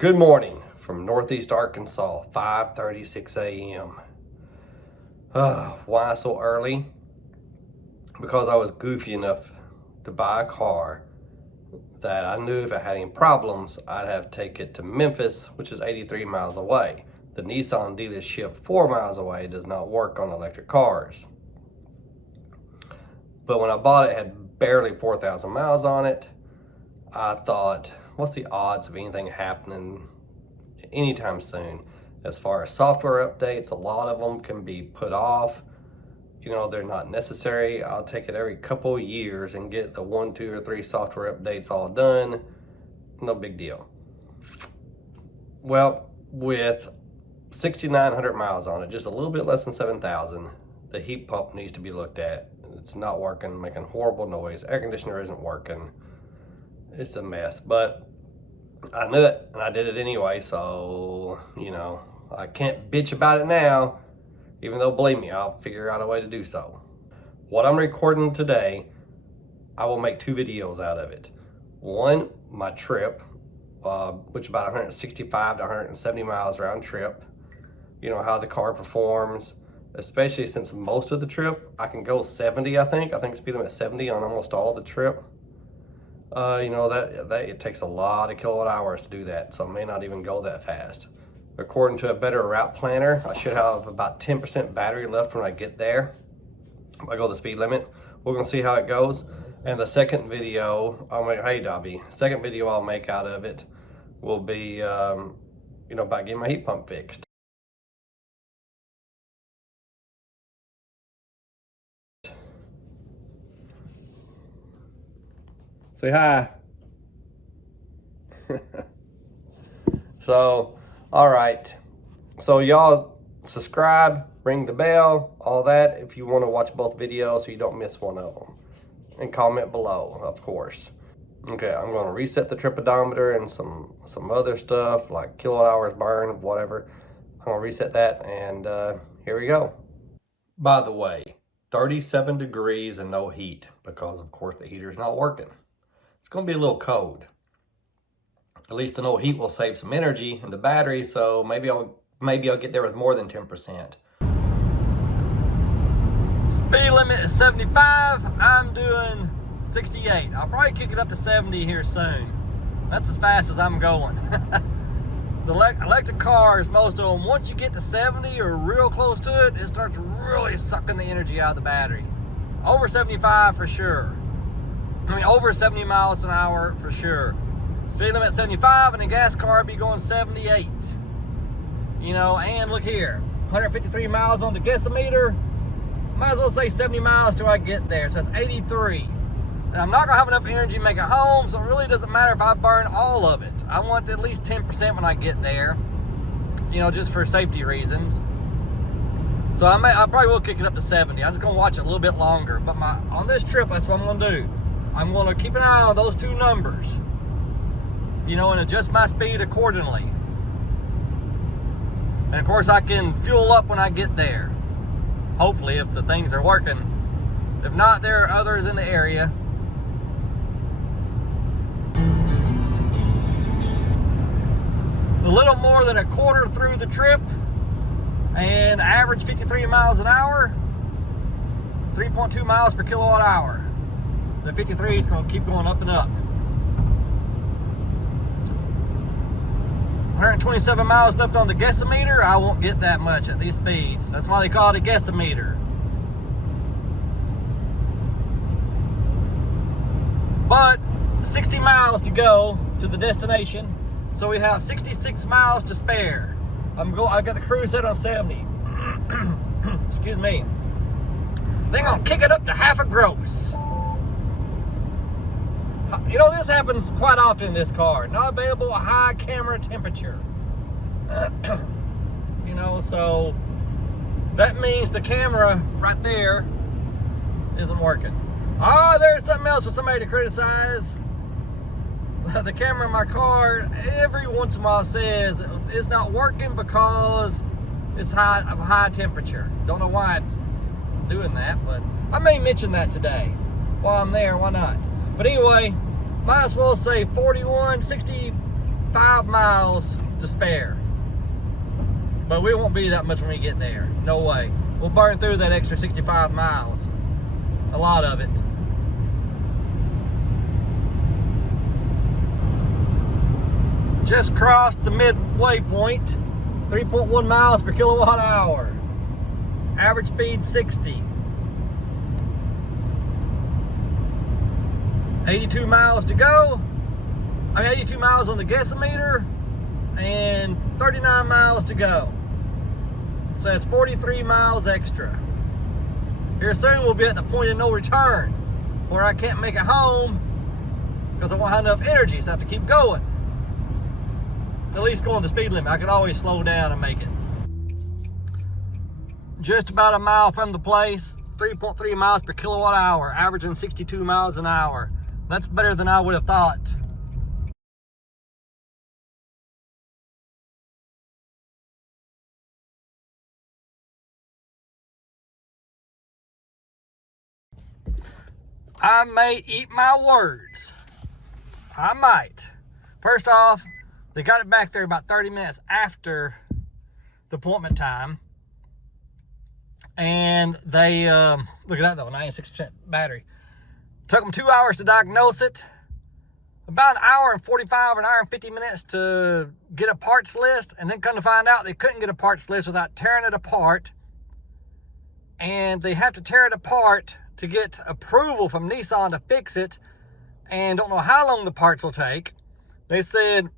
Good morning from Northeast Arkansas, 5:36 a.m. Why so early? Because I was goofy enough to buy a car that I knew if it had any problems, I'd have to take it to Memphis, which is 83 miles away. The Nissan dealership 4 miles away does not work on electric cars. But when I bought it, it had barely 4,000 miles on it. I thought, what's the odds of anything happening anytime soon? As far as software updates, a lot of them can be put off. They're not necessary. I'll take it every couple of years and get the 1, 2, or 3 software updates all done. No big deal. Well, with 6,900 miles on it, just a little bit less than 7,000, the heat pump needs to be looked at. It's not working, making horrible noise. Air conditioner isn't working. It's a mess, but I knew it and I did it anyway, so I can't bitch about it now, even though, believe me, I'll figure out a way to do so. What I'm recording today, I will make 2 videos out of it. One, my trip, which is about 165 to 170 miles round trip. How the car performs, especially since most of the trip I can go 70. I think speed limit 70 on almost all the trip. That it takes a lot of kilowatt hours to do that, so I may not even go that fast. According to a better route planner, I should have about 10% battery left when I get there. I go the speed limit. We're gonna see how it goes. And the second video I'll make, hey Dobby, second video I'll make out of it will be, about getting my heat pump fixed. Say hi. So, all right. So y'all subscribe, ring the bell, all that if you want to watch both videos so you don't miss one of them. And comment below, of course. Okay, I'm going to reset the trip odometer and some other stuff like kilowatt hours burned, whatever. I'm going to reset that, and here we go. By the way, 37 degrees and no heat because, of course, the heater is not working. It's going to be a little cold. At least the no heat will save some energy in the battery, so maybe I'll get there with more than 10%. Speed limit is 75. I'm doing 68. I'll probably kick it up to 70 here soon. That's as fast as I'm going. The electric cars, most of them, once you get to 70 or real close to it, it starts really sucking the energy out of the battery. Over 75 for sure. Over 70 miles an hour for sure. Speed limit 75, and a gas car be going 78. And look here, 153 miles on the gasometer. Might as well say 70 miles till I get there, so that's 83. And I'm not gonna have enough energy to make it home, so it really doesn't matter if I burn all of it. I want at least 10% when I get there, just for safety reasons. So I probably will kick it up to 70. I'm just gonna watch it a little bit longer, but on this trip, that's what I'm gonna do. I'm gonna keep an eye on those 2 numbers, and adjust my speed accordingly. And of course I can fuel up when I get there. Hopefully, if the things are working. If not, there are others in the area. A little more than a quarter through the trip, and average 53 miles an hour, 3.2 miles per kilowatt hour. The 53 is going to keep going up and up. 127 miles left on the gasometer. I won't get that much at these speeds. That's why they call it a gasometer. But 60 miles to go to the destination, so we have 66 miles to spare. I got the cruise set on 70. Excuse me. They're gonna kick it up to half a gross. This happens quite often in this car. Not available at high camera temperature. So that means the camera right there isn't working. Oh, there's something else for somebody to criticize. The camera in my car every once in a while says it's not working because it's high temperature. Don't know why it's doing that, but I may mention that today while I'm there. Why not? But anyway, might as well say 41, 60 5 miles to spare. But we won't be that much when we get there. No way. We'll burn through that extra 65 miles. A lot of it. Just crossed the midway point. 3.1 miles per kilowatt hour. Average speed 60. 82 miles to go. 82 miles on the gasometer and 39 miles to go. So it's 43 miles extra. Here soon we'll be at the point of no return where I can't make it home because I won't have enough energy, so I have to keep going. At least going the speed limit. I can always slow down and make it. Just about a mile from the place, 3.3 miles per kilowatt hour, averaging 62 miles an hour. That's better than I would have thought. I may eat my words. I might. First off, they got it back there about 30 minutes after the appointment time. And they, look at that though, 96% battery. Took them 2 hours to diagnose it. About an hour and 45 or an hour and 50 minutes to get a parts list. And then come to find out they couldn't get a parts list without tearing it apart. And they have to tear it apart to get approval from Nissan to fix it, and don't know how long the parts will take. They said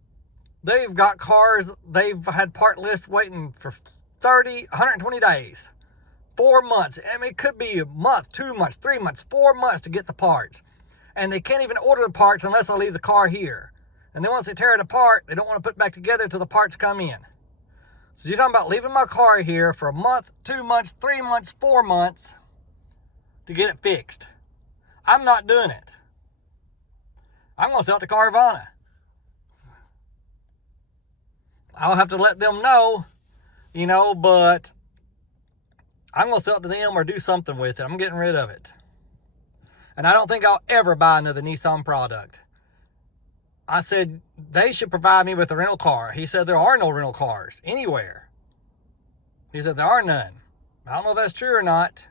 they've got cars, they've had part list waiting for 120 days, 4 months. I mean, it could be a month, 2 months, 3 months, 4 months to get the parts. And they can't even order the parts unless I leave the car here. And then once they tear it apart, they don't want to put it back together until the parts come in. So you're talking about leaving my car here for a month, 2 months, 3 months, 4 months, to get it fixed. I'm not doing it. I'm going to sell it to Carvana. I'll have to let them know, you know, but I'm going to sell it to them or do something with it. I'm getting rid of it. And I don't think I'll ever buy another Nissan product. I said they should provide me with a rental car. He said there are no rental cars anywhere. He said there are none. I don't know if that's true or not.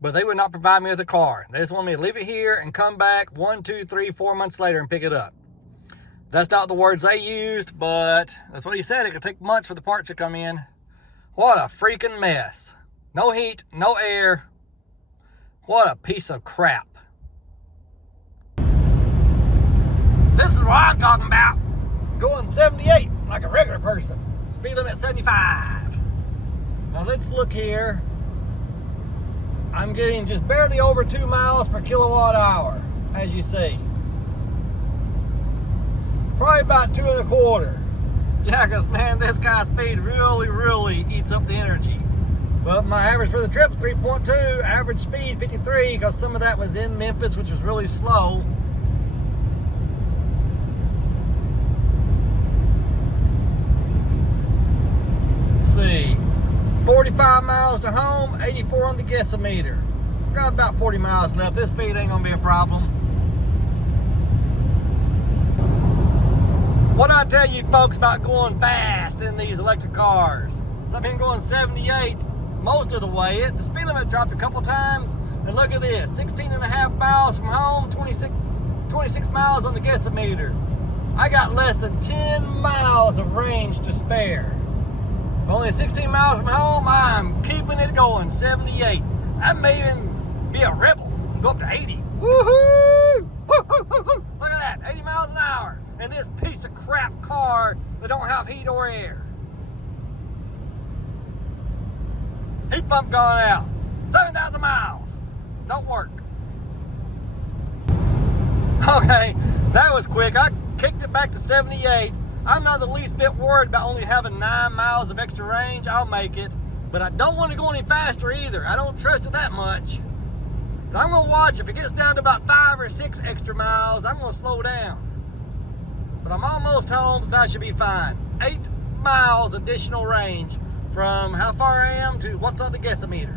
But they would not provide me with a car. They just want me to leave it here and come back 1, 2, 3, 4 months later and pick it up. That's not the words they used, but that's what he said. It could take months for the parts to come in. What a freaking mess. No heat, no air. What a piece of crap. This is what I'm talking about. Going 78 like a regular person. Speed limit 75. Now let's look here. I'm getting just barely over 2 miles per kilowatt hour, as you see. Probably about 2.25. Yeah, because man, this guy's speed really eats up the energy. Well, my average for the trip is 3.2, average speed 53, because some of that was in Memphis, which was really slow. Let's see. 45 miles to home, 84 on the gasometer. Got about 40 miles left. This speed ain't gonna be a problem. What I tell you folks about going fast in these electric cars? So I've been going 78 most of the way. The speed limit dropped a couple times. And look at this, 16.5 miles from home, 26 miles on the gasometer. I got less than 10 miles of range to spare. Only 16 miles from home, I'm keeping it going, 78. I may even be a rebel and go up to 80. Woohoo! Woo-hoo-hoo-hoo! Look at that, 80 miles an hour. And this piece of crap car that don't have heat or air. Heat pump gone out. 7,000 miles. Don't work. Okay, that was quick. I kicked it back to 78. I'm not the least bit worried about only having 9 miles of extra range. I'll make it. But I don't want to go any faster either. I don't trust it that much. But I'm going to watch. If it gets down to about 5 or 6 extra miles, I'm going to slow down. But I'm almost home, so I should be fine. 8 miles additional range from how far I am to what's on the gasometer.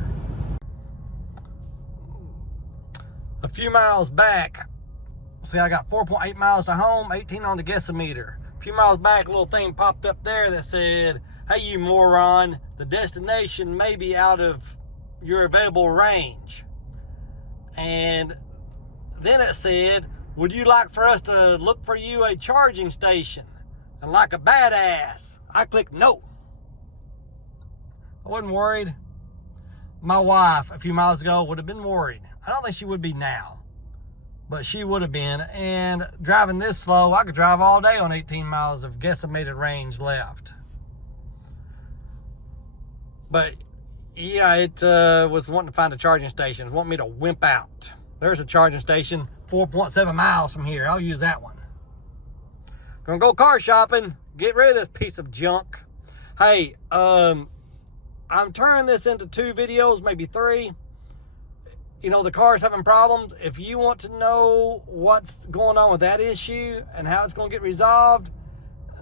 A few miles back, see, I got 4.8 miles to home, 18 on the gasometer. A few miles back, a little thing popped up there that said, "Hey, you moron, the destination may be out of your available range." And then it said, "Would you like for us to look for you a charging station?" And like a badass, I clicked no. I wasn't worried. My wife a few miles ago would have been worried. I don't think she would be now, but she would have been. And driving this slow, I could drive all day on 18 miles of guesstimated range left. But yeah, it was wanting to find a charging station. It wanting me to wimp out. There's a charging station 4.7 miles from here. I'll use that one. Gonna go car shopping, get rid of this piece of junk. Hey, I'm turning this into 2 videos, maybe 3. You know, the car's having problems. If you want to know what's going on with that issue and how it's going to get resolved,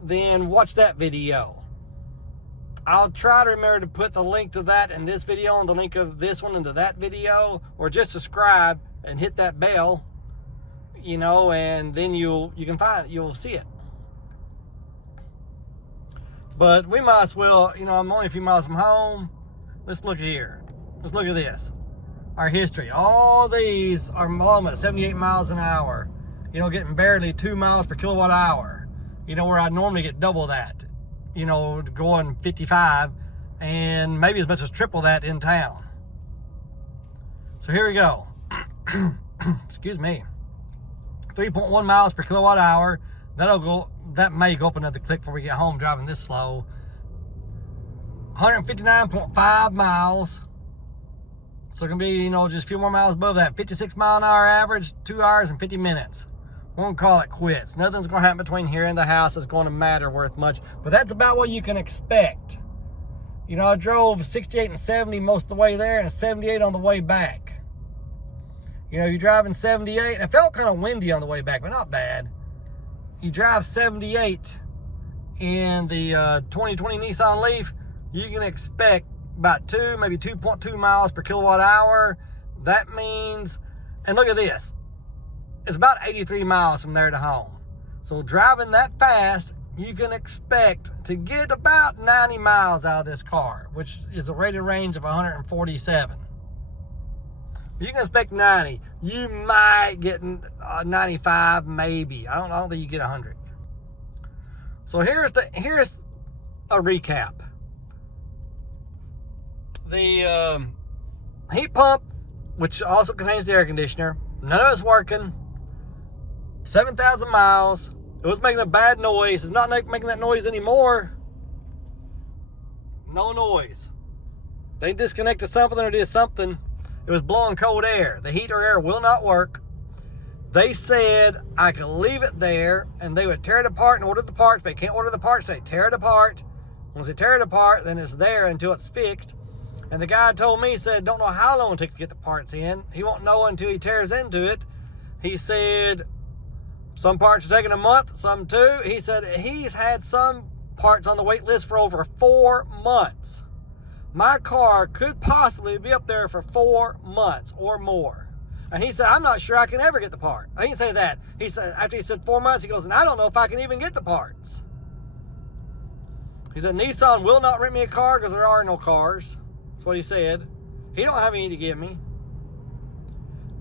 then watch that video. I'll try to remember to put the link to that in this video and the link of this one into that video, or just subscribe and hit that bell, you know, and then you can find it, you'll see it. But we might as well, you know, I'm only a few miles from home. Let's look here. Let's look at this. Our history. All these are almost 78 miles an hour. You know, getting barely 2 miles per kilowatt hour. You know, where I normally get double that. You know, going 55 and maybe as much as triple that in town. So here we go. Excuse me. 3.1 miles per kilowatt hour. That may go up another click before we get home driving this slow. 159.5 miles. So it can be, you know, just a few more miles above that. 56 mile an hour average, 2 hours and 50 minutes. Won't call it quits. Nothing's going to happen between here and the house that's going to matter worth much. But that's about what you can expect. You know, I drove 68 and 70 most of the way there and 78 on the way back. You know, you're driving 78, and it felt kind of windy on the way back, but not bad. You drive 78 in the 2020 Nissan Leaf, you can expect about 2, maybe 2.2 miles per kilowatt hour. That means, and look at this, it's about 83 miles from there to home. So driving that fast, you can expect to get about 90 miles out of this car, which is a rated range of 147. You can expect 90. You might get 95, maybe. I don't think you get 100. So here's a recap. The heat pump, which also contains the air conditioner, none of it's working. 7,000 miles. It was making a bad noise. It's not making that noise anymore. No noise. They disconnected something or did something. It was blowing cold air. The heater air will not work. They said I could leave it there and they would tear it apart and order the parts. If they can't order the parts, they tear it apart. Once they tear it apart, then it's there until it's fixed. And the guy told me, he said, don't know how long it takes to get the parts in. He won't know until he tears into it. He said some parts are taking a month, some 2. He said he's had some parts on the wait list for over 4 months. My car could possibly be up there for 4 months or more. And he said, I'm not sure I can ever get the part. He didn't say that. He said, after he said 4 months, he goes, and I don't know if I can even get the parts. He said, Nissan will not rent me a car because there are no cars. That's what he said. He don't have any to give me.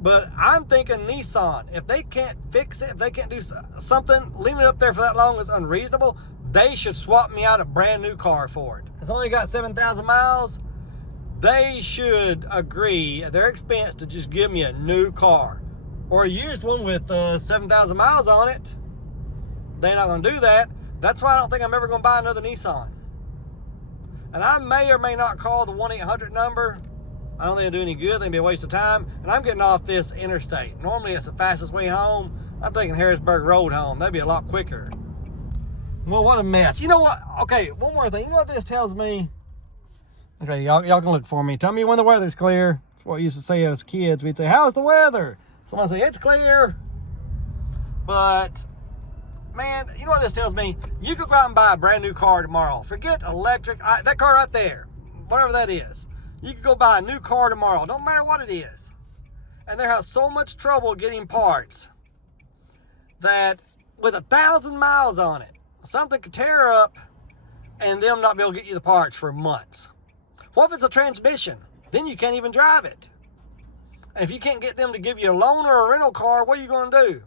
But I'm thinking Nissan, if they can't fix it, if they can't do something, leaving it up there for that long is unreasonable. They should swap me out a brand new car for it. It's only got 7,000 miles. They should agree at their expense to just give me a new car or a used one with 7,000 miles on it. They're not going to do that. That's why I don't think I'm ever going to buy another Nissan. And I may or may not call the 1-800 number. I don't think it'll do any good. It'll be a waste of time. And I'm getting off this interstate. Normally it's the fastest way home. I'm taking Harrisburg Road home. That'd be a lot quicker. Well, what a mess. You know what? Okay, one more thing. You know what this tells me? Okay, y'all can look for me. Tell me when the weather's clear. That's what we used to say as kids. We'd say, how's the weather? Someone would say, it's clear. But, man, you know what this tells me? You could go out and buy a brand new car tomorrow. Forget electric. That car right there, whatever that is. You could go buy a new car tomorrow. Don't matter what it is. And they have so much trouble getting parts that with 1,000 miles on it, something could tear up and them not be able to get you the parts for months. What if it's a transmission? Then you can't even drive it. And if you can't get them to give you a loan or a rental car, what are you going to do?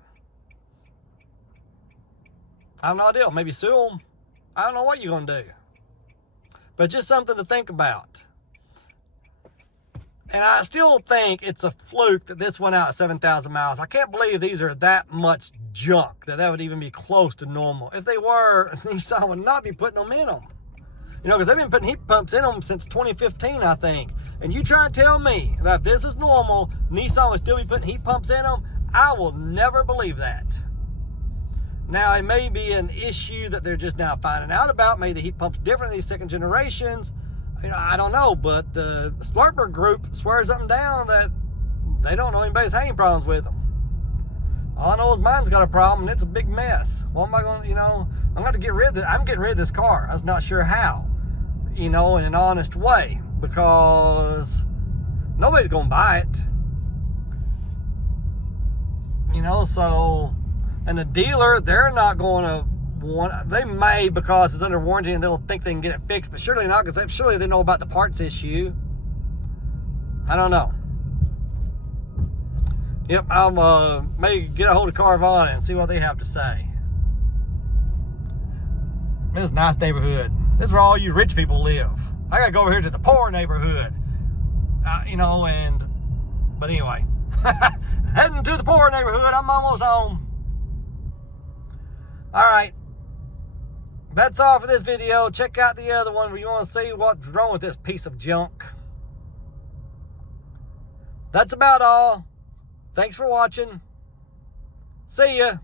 I have no idea. Maybe sue them. I don't know what you're going to do. But just something to think about. And I still think it's a fluke that this went out at 7,000 miles. I can't believe these are that much junk, that would even be close to normal. If they were, Nissan would not be putting them in them. You know, because they've been putting heat pumps in them since 2015, I think. And you try to tell me that if this is normal, Nissan would still be putting heat pumps in them, I will never believe that. Now, it may be an issue that they're just now finding out about. Maybe the heat pump's different in these second generations. You know, I don't know, but the Slurper group swears up and down that they don't know anybody's having problems with them. All I know is mine's got a problem, and it's a big mess. What am I going to, you know, I'm going to get rid of it. I'm getting rid of this car. I was not sure how, you know, in an honest way, because nobody's going to buy it. You know, so, and the dealer, they're not going to want, they may because it's under warranty and they'll think they can get it fixed, but surely not, because surely they know about the parts issue. I don't know. Yep, I'll maybe get a hold of Carvana and see what they have to say. This is a nice neighborhood. This is where all you rich people live. I gotta go over here to the poor neighborhood. You know, but anyway. Heading to the poor neighborhood. I'm almost home. Alright. That's all for this video. Check out the other one where you want to see what's wrong with this piece of junk. That's about all. Thanks for watching. See ya.